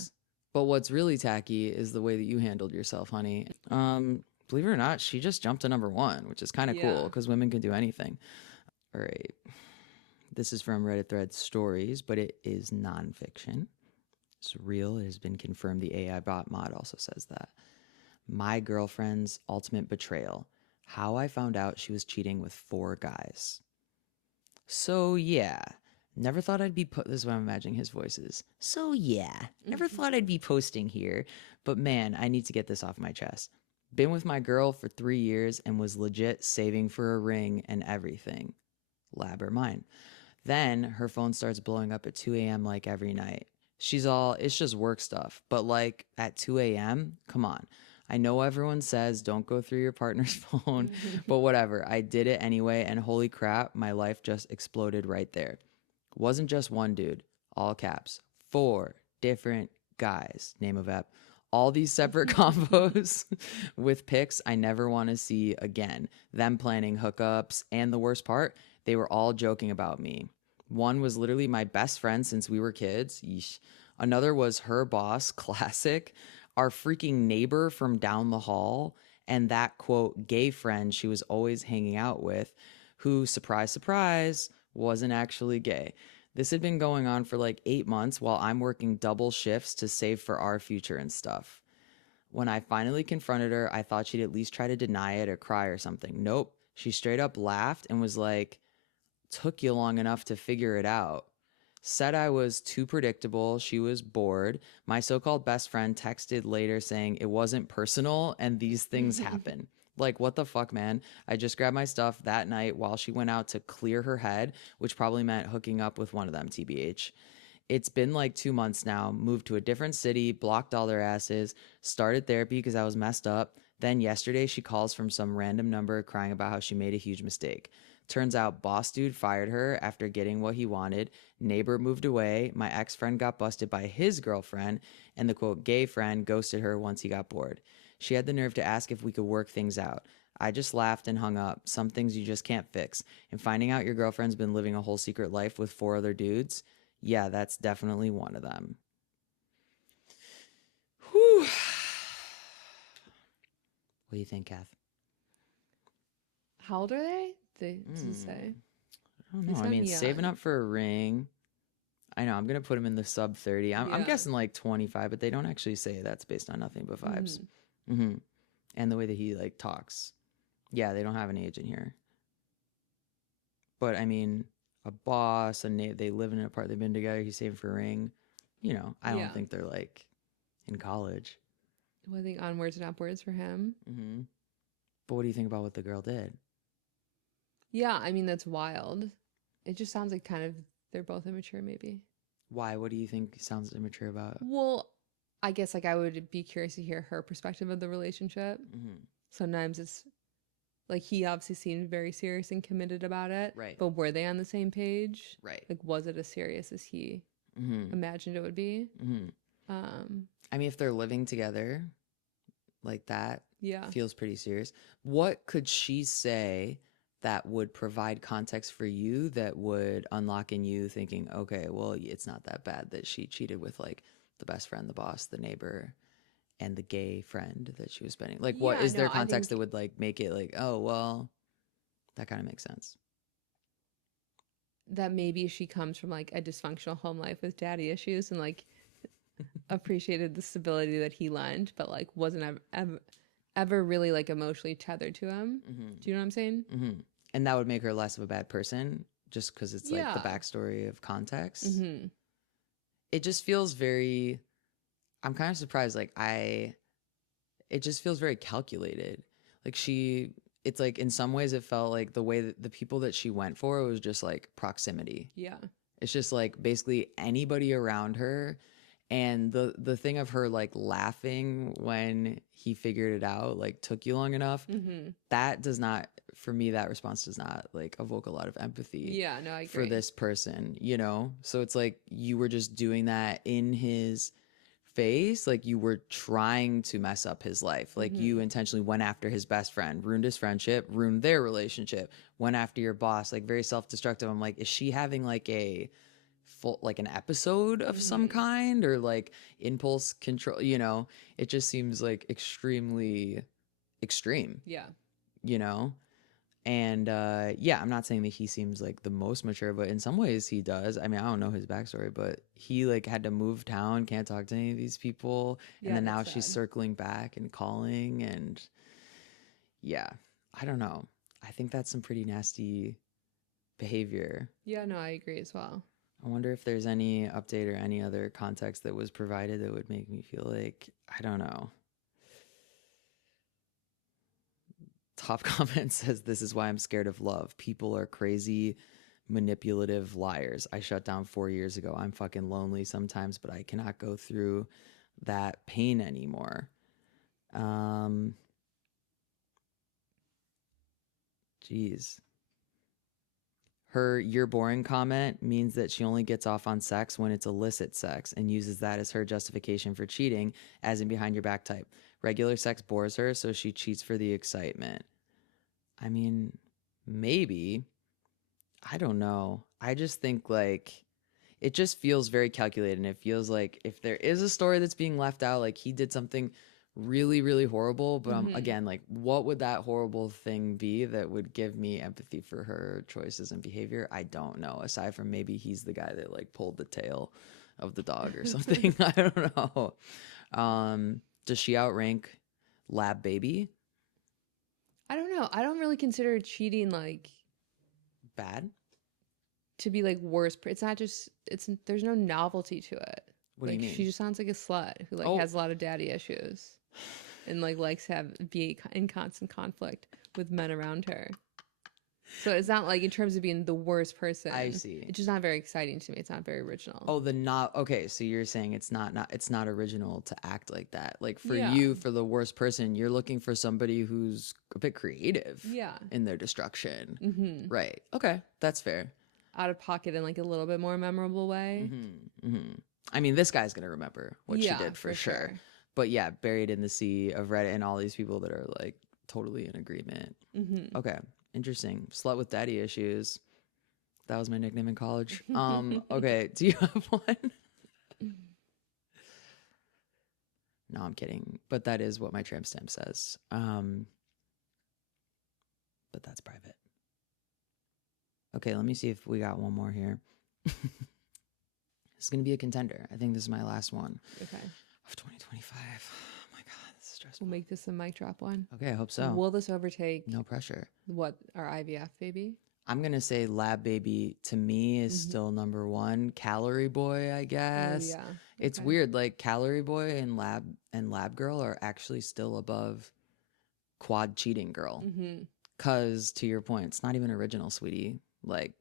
But what's really tacky is the way that you handled yourself, honey. Believe it or not, she just jumped to #1, which is kind of cool because women can do anything. All right. This is from Reddit thread stories, but it is nonfiction. It's real. It has been confirmed. The AI bot mod also says that. My girlfriend's ultimate betrayal. How I found out she was cheating with 4 guys. So yeah. Never thought I'd be this is what I'm imagining his voices. So yeah, never thought I'd be posting here, but man, I need to get this off my chest. Been with my girl for 3 years and was legit saving for a ring and everything. Lab or mine. Then her phone starts blowing up at 2 a.m. like every night. She's all, it's just work stuff, but like at 2 a.m., come on. I know everyone says don't go through your partner's phone, but whatever. I did it anyway, and holy crap, my life just exploded right there. Wasn't just one dude, all caps, 4 different guys, name of app. All these separate combos with pics I never want to see again. Them planning hookups, and the worst part, they were all joking about me. One was literally my best friend since we were kids. Yeesh. Another was her boss, classic. Our freaking neighbor from down the hall, and that quote gay friend she was always hanging out with, who, surprise, surprise, wasn't actually gay. This had been going on for like 8 months while I'm working double shifts to save for our future and stuff. When I finally confronted her, I thought she'd at least try to deny it or cry or something. Nope. She straight up laughed and was like, took you long enough to figure it out. Said I was too predictable. She was bored. My so-called best friend texted later saying it wasn't personal and these things happen. Like, what the fuck, man? I just grabbed my stuff that night while she went out to clear her head, which probably meant hooking up with one of them, TBH. It's been like 2 months now. Moved to a different city, blocked all their asses, started therapy because I was messed up. Then yesterday she calls from some random number crying about how she made a huge mistake. Turns out boss dude fired her after getting what he wanted. Neighbor moved away. My ex-friend got busted by his girlfriend, and the quote gay friend ghosted her once he got bored. She had the nerve to ask if we could work things out. I just laughed and hung up. Some things you just can't fix. And finding out your girlfriend's been living a whole secret life with 4 other dudes, yeah, that's definitely one of them. Whew. What do you think, Kath? How old are they? Does it say? I don't know. I mean, saving up for a ring. I know. I'm going to put him in the sub 30. I'm guessing like 25, but they don't actually say that's based on nothing but vibes. And the way that he like talks. Yeah, they don't have an age in here. But I mean, a boss, and they live in an apartment, they've been together, he's saving for a ring. You know, I don't think they're like in college. Well, I think onwards and upwards for him. But what do you think about what the girl did? Yeah, I mean, that's wild. It just sounds like kind of they're both immature, maybe. Why? What do you think sounds immature about it? Well, I guess like I would be curious to hear her perspective of the relationship. Sometimes it's like he obviously seemed very serious and committed about it. Right. But were they on the same page? Right. Like, was it as serious as he imagined it would be? I mean, if they're living together, like that Yeah. feels pretty serious. What could she say that would provide context for you that would unlock in you thinking, okay, well, it's not that bad that she cheated with like the best friend, the boss, the neighbor, and the gay friend that she was spending? Like, what Yeah, is there no, I context that think would like make it like, oh, well, that kind of makes sense? that maybe she comes from like a dysfunctional home life with daddy issues and like appreciated the stability that he lent, but like wasn't ever really like emotionally tethered to him. Do you know what I'm saying? Mm-hmm. And that would make her less of a bad person just because it's like the Yeah. backstory of context. Mm-hmm. It just feels very, I'm kind of surprised. Like, it just feels very calculated. Like, it's like in some ways it felt like the way that the people that she went for was just like proximity. Yeah. It's just like basically anybody around her. And the thing of her like laughing when he figured it out, like took you long enough, that does not, for me, that response does not like evoke a lot of empathy. Yeah, no, I agree. For this person, you know? So it's like you were just doing that in his face. Like you were trying to mess up his life. Like you intentionally went after his best friend, ruined his friendship, ruined their relationship, went after your boss, like very self-destructive. I'm like, is she having like a full, like an episode of some kind, or like impulse control? You know, it just seems like extremely extreme, Yeah. you know? And yeah, I'm not saying that he seems like the most mature, but in some ways he does. I mean, I don't know his backstory, but he like had to move town, can't talk to any of these people, Yeah, and then now that's she's sad. circling back and calling, and yeah, I don't know. I think that's some pretty nasty behavior. Yeah, no, I agree as well. I wonder if there's any update or any other context that was provided that would make me feel like, I don't know. Top comment says, "This is why I'm scared of love. People are crazy, manipulative liars. I shut down 4 years ago. I'm fucking lonely sometimes, but I cannot go through that pain anymore." Jeez. Her "you're boring" comment means that she only gets off on sex when it's illicit sex and uses that as her justification for cheating, as in behind your back type. Regular sex bores her, so she cheats for the excitement. I mean, maybe. I don't know. I just think like it just feels very calculated, and it feels like if there is a story that's being left out, like he did something really, really horrible, but again, like what would that horrible thing be that would give me empathy for her choices and behavior? I don't know, aside from maybe he's the guy that like pulled the tail of the dog or something. I don't know. Does she outrank Lab Baby? I don't know. I don't really consider cheating like Bad? to be like worse. It's not just there's no novelty to it. What do Like you mean? she just sounds like a slut who like Oh. has a lot of daddy issues and like likes to be in constant conflict with men around her. So it's not like in terms of being the worst person. I see. It's just not very exciting to me. It's not very original. Oh, okay, so you're saying it's not original to act like that. Like for Yeah. you, for the worst person, you're looking for somebody who's a bit creative Yeah. in their destruction. Right. Okay, that's fair. Out of pocket in like a little bit more memorable way. I mean, this guy's going to remember what Yeah, she did for for sure. sure. But yeah, buried in the sea of Reddit and all these people that are like totally in agreement. Okay, interesting. Slut with daddy issues. That was my nickname in college. Okay, do you have one? No, I'm kidding. But that is what my tramp stamp says. But that's private. Okay, let me see if we got one more here. It's going to be a contender. I think this is my last one Okay. of 2025. Oh my God, this is stressful. We'll make this a mic drop one. Okay, I hope so. Will this overtake No pressure. what our IVF baby? I'm going to say Lab Baby to me is still number one. Calorie Boy, I guess. Oh, yeah. It's Okay. weird. Like Calorie Boy and Lab Girl are actually still above Quad Cheating Girl. Because to your point, it's not even original, sweetie. Like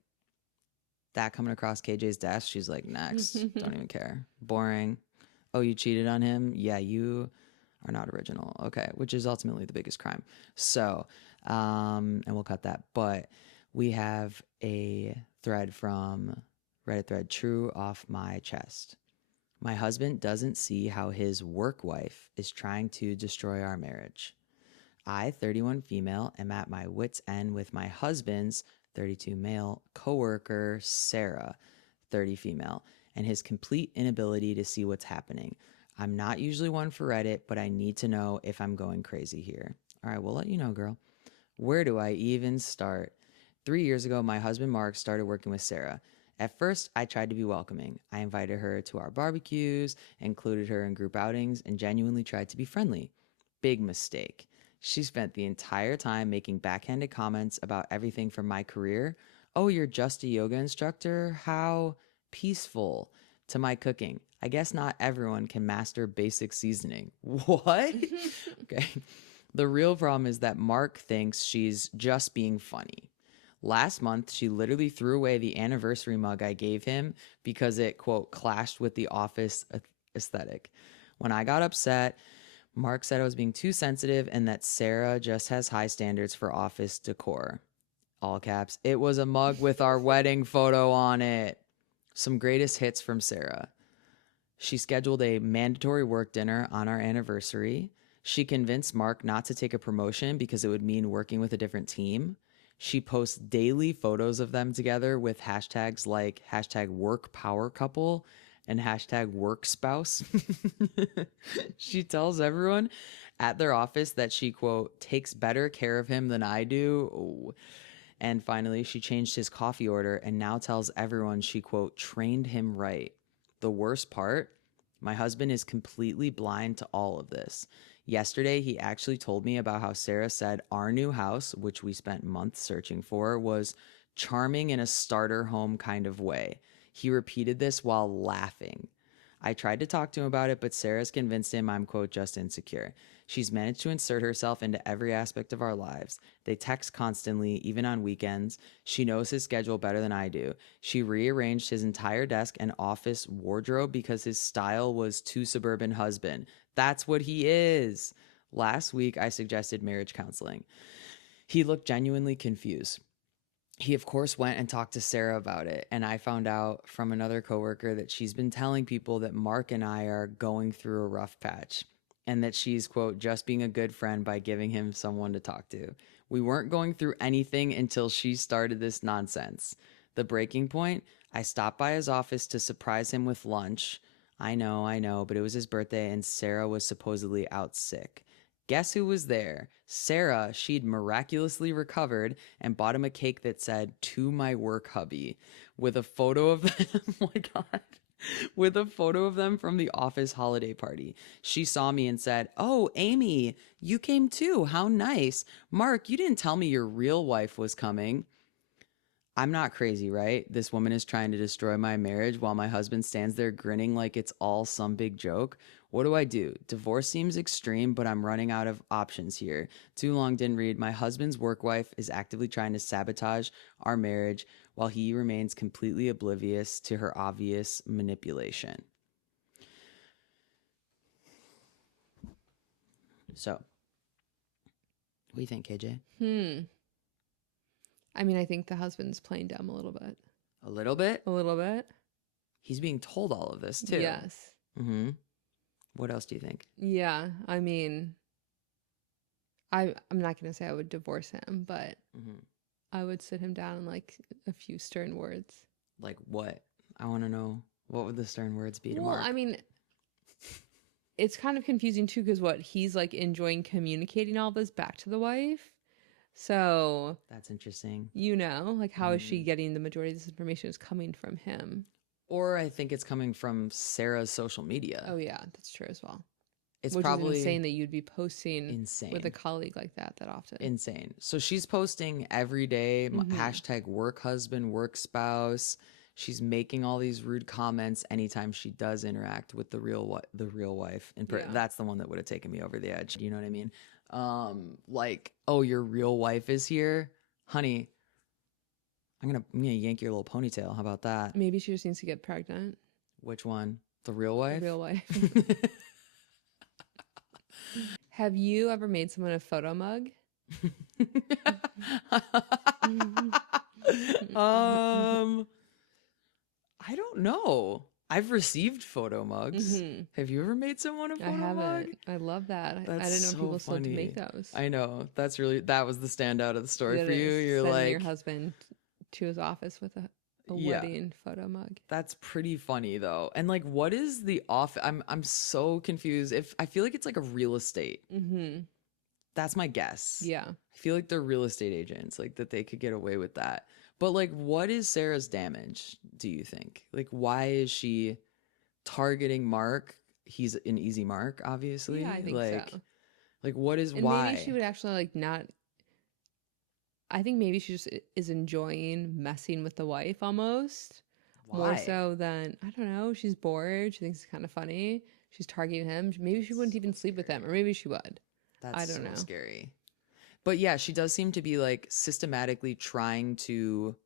that coming across KJ's desk, she's like, next. Don't even care. Boring. Oh, you cheated on him? Yeah, you are not original. Okay, which is ultimately the biggest crime. So, and we'll cut that. But we have a thread from Reddit thread, True Off My Chest. My husband doesn't see how his work wife is trying to destroy our marriage. I, 31 female, am at my wit's end with my husband's 32 male coworker, Sarah, 30 female, and his complete inability to see what's happening. I'm not usually one for Reddit, but I need to know if I'm going crazy here. All right, we'll let you know, girl. Where do I even start? 3 years ago, my husband Mark started working with Sarah. At first, I tried to be welcoming. I invited her to our barbecues, included her in group outings, and genuinely tried to be friendly. Big mistake. She spent the entire time making backhanded comments about everything from my career. Oh, you're just a yoga instructor? How peaceful. To my cooking. I guess not everyone can master basic seasoning. What? Okay. The real problem is that Mark thinks she's just being funny. Last month, she literally threw away the anniversary mug I gave him because it, quote, clashed with the office aesthetic. When I got upset, Mark said I was being too sensitive and that Sarah just has high standards for office decor. All caps. It was a mug with our wedding photo on it. Some greatest hits from Sarah. She scheduled a mandatory work dinner on our anniversary. She convinced Mark not to take a promotion because it would mean working with a different team. She posts daily photos of them together with hashtags like hashtag work power couple and hashtag work spouse. She tells everyone at their office that she, quote, takes better care of him than I do. Ooh. And finally, she changed his coffee order and now tells everyone she, quote, trained him right. The worst part, my husband is completely blind to all of this. Yesterday, he actually told me about how Sarah said our new house, which we spent months searching for, was charming in a starter home kind of way. He repeated this while laughing. I tried to talk to him about it, but Sarah's convinced him I'm, quote, just insecure. She's managed to insert herself into every aspect of our lives. They text constantly, even on weekends. She knows his schedule better than I do. She rearranged his entire desk and office wardrobe because his style was too suburban husband. That's what he is. Last week, I suggested marriage counseling. He looked genuinely confused. He, of course, went and talked to Sarah about it, and I found out from another coworker that she's been telling people that Mark and I are going through a rough patch and that she's, quote, just being a good friend by giving him someone to talk to. We weren't going through anything until she started this nonsense. The breaking point, I stopped by his office to surprise him with lunch. I know, but it was his birthday and Sarah was supposedly out sick. Guess who was there? Sarah. She'd miraculously recovered and bought him a cake that said, to my work hubby, with a photo of them. Oh my God. With a photo of them from the office holiday party. She saw me and said, oh, Amy, you came too. How nice. Mark, you didn't tell me your real wife was coming. I'm not crazy, right? This woman is trying to destroy my marriage while my husband stands there grinning like it's all some big joke. What do? Divorce seems extreme, but I'm running out of options here. Too long, didn't read. My husband's work wife is actively trying to sabotage our marriage while he remains completely oblivious to her obvious manipulation. So, what do you think, KJ? I mean, I think the husband's playing dumb a little bit. A little bit? A little bit. He's being told all of this, too. Yes. Mm-hmm. What else do you think? Yeah, I mean, I'm not going to say I would divorce him, but I would sit him down and like a few stern words. Like what? I want to know, what would the stern words be to Well, Mark? I mean, it's kind of confusing too because what he's like enjoying communicating all this back to the wife. So that's interesting. Like how is she getting the majority of this information is coming from him? Or I think it's coming from Sarah's social media. Oh yeah, that's true as well. It's Which probably is insane that you'd be posting insane with a colleague like that often. Insane. So she's posting every day, hashtag work husband, work spouse. She's making all these rude comments anytime she does interact with the real wife. That's the one that would have taken me over the edge. You know what I mean? Like, oh, your real wife is here, honey. I'm gonna yank your little ponytail. How about that? Maybe she just needs to get pregnant. Which one? The real wife? The real wife. Have you ever made someone a photo mug? I don't know. I've received photo mugs. Have you ever made someone a photo I mug? haven't. I love that. I That's didn't know so people still funny. make those. I know. That was the standout of the story That for you. is You're sending like, your husband to his office with a yeah, wedding photo mug. that's pretty funny though. And like, what is the off? I'm so confused. If I feel like it's like a real estate. That's my guess. Yeah. I feel like they're real estate agents, like that they could get away with that. But like, what is Sarah's damage, do you think? Like, why is she targeting Mark? He's an easy mark, obviously. Yeah, I think like, so. Like, what is And why? maybe she would actually like not. I think maybe she just is enjoying messing with the wife almost. More Why? so than, I don't know, she's bored. She thinks it's kind of funny. She's targeting him. Maybe she wouldn't even sleep with him, or maybe she would. That's I don't so know. scary. But yeah, she does seem to be like systematically trying to.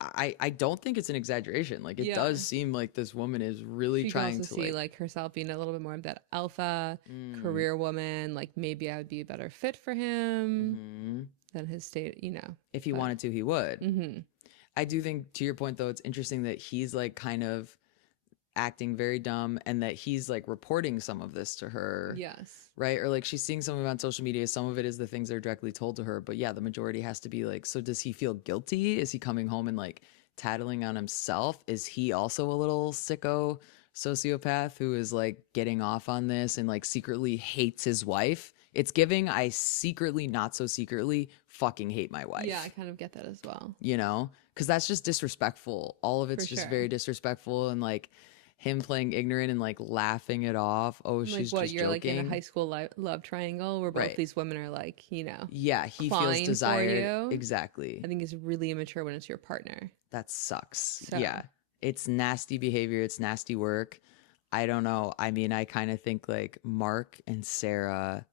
I don't think it's an exaggeration. Like it Yeah. does seem like this woman is really She trying can also to see like herself being a little bit more of that alpha career woman. Like maybe I would be a better fit for him than his state. if he wanted to, he would. Mm-hmm. I do think, to your point though, it's interesting that he's like kind of acting very dumb and that he's like reporting some of this to her. Yes. Right? Or like she's seeing some of it on social media. Some of it is the things that are directly told to her. But yeah, the majority has to be like, so does he feel guilty? Is he coming home and like tattling on himself? Is he also a little sicko sociopath who is like getting off on this and like secretly hates his wife? It's giving, I secretly, not so secretly, fucking hate my wife. Yeah, I kind of get that as well. Because that's just disrespectful. All of it's For just sure. very disrespectful, and like him playing ignorant and like laughing it off. Oh, Like she's what, just you're joking. like in a high school love triangle where both Right. these women are like, Yeah, he clawing feels for desired. you. Exactly. I think it's really immature when it's your partner. That sucks. So- Yeah. It's nasty behavior. It's nasty work. I don't know. I mean, I kind of think like Mark and Sarah,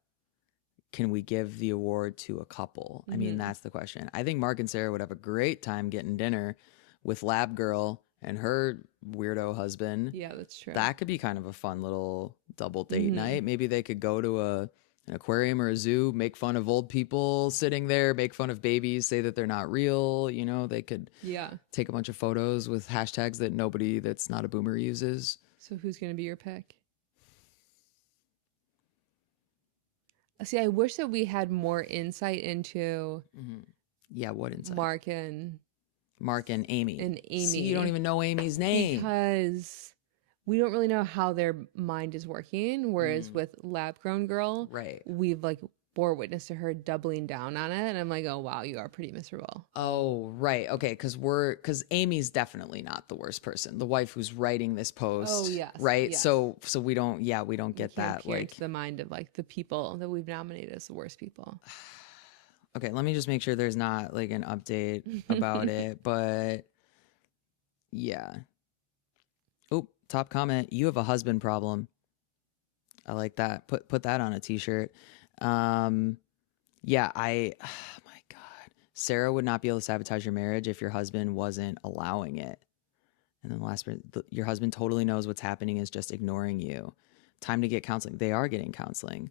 can we give the award to a couple? I mean, that's the question. I think Mark and Sarah would have a great time getting dinner with Lab Girl and her weirdo husband. Yeah, that's true. That could be kind of a fun little double date night. Maybe they could go to an aquarium or a zoo, make fun of old people sitting there, make fun of babies, say that they're not real. They could Yeah. take a bunch of photos with hashtags that nobody that's not a boomer uses. So who's going to be your pick? See, I wish that we had more insight into Yeah, what insight? Mark and Amy. Amy. See, you don't even know Amy's name. Because we don't really know how their mind is working. Whereas with Lab Grown Girl, Right. we've like bore witness to her doubling down on it. And I'm like, oh, wow, you are pretty miserable. Oh, right. Okay, because Amy's definitely not the worst person. The wife who's writing this post. Oh, yes, Right? yes. So we don't get Can't that. peer Like, into the mind of like the people that we've nominated as the worst people. okay, let me just make sure there's not like an update about it. But yeah. Oh, top comment. You have a husband problem. I like that. Put that on a t-shirt. Yeah, oh my God. Sarah would not be able to sabotage your marriage if your husband wasn't allowing it. And then the last part, your husband totally knows what's happening, is just ignoring you. Time to get counseling. They are getting counseling.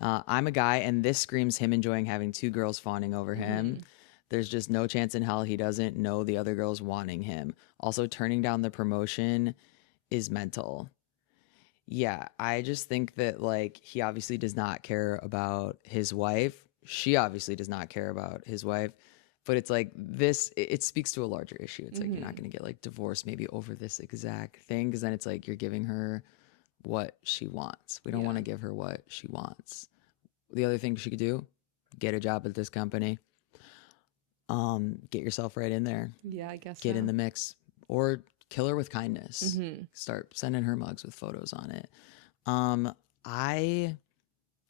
I'm a guy, and this screams him enjoying having two girls fawning over him. There's just no chance in hell he doesn't know the other girls wanting him. Also, turning down the promotion is mental. Yeah, I just think that like he obviously does not care about his wife. She obviously does not care about his wife. But it's like this, it speaks to a larger issue. It's like you're not going to get like divorced maybe over this exact thing, because then it's like you're giving her what she wants. We don't want to give her what she wants. The other thing she could do, get a job at this company. Get yourself right in there. Yeah, I guess Get so. in the mix, or kill her with kindness. Start sending her mugs with photos on it.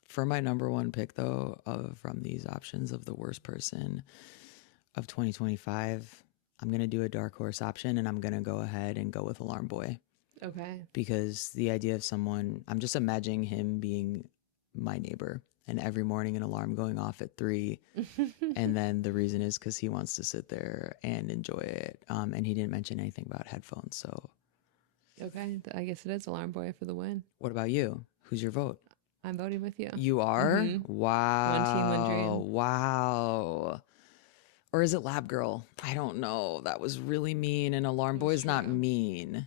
For my number one pick though, from these options of the worst person of 2025, I'm gonna do a dark horse option, and I'm gonna go ahead and go with Alarm Boy. Okay. Because the idea of someone, I'm just imagining him being my neighbor, and every morning an alarm going off at 3. And then the reason is because he wants to sit there and enjoy it. And he didn't mention anything about headphones. So, Okay. I guess it is Alarm Boy for the win. what about you? Who's your vote? I'm voting with you. You are? Wow. One team, one dream. Wow. Or is it Lab Girl? I don't know. That was really mean. And Alarm Boy's not true. mean.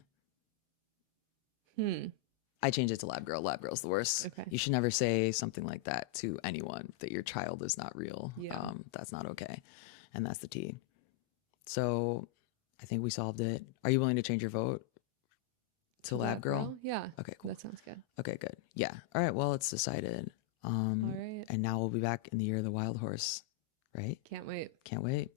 I changed it to lab girl. Lab girl's the worst. Okay. You should never say something like that to anyone, that your child is not real. Yeah. That's not okay. And that's the T. So I think we solved it. Are you willing to change your vote to lab girl? Yeah. Okay, cool. That sounds good. Okay, good. Yeah. All right. Well, it's decided. All right. And now we'll be back in the year of the wild horse, right? Can't wait. Can't wait.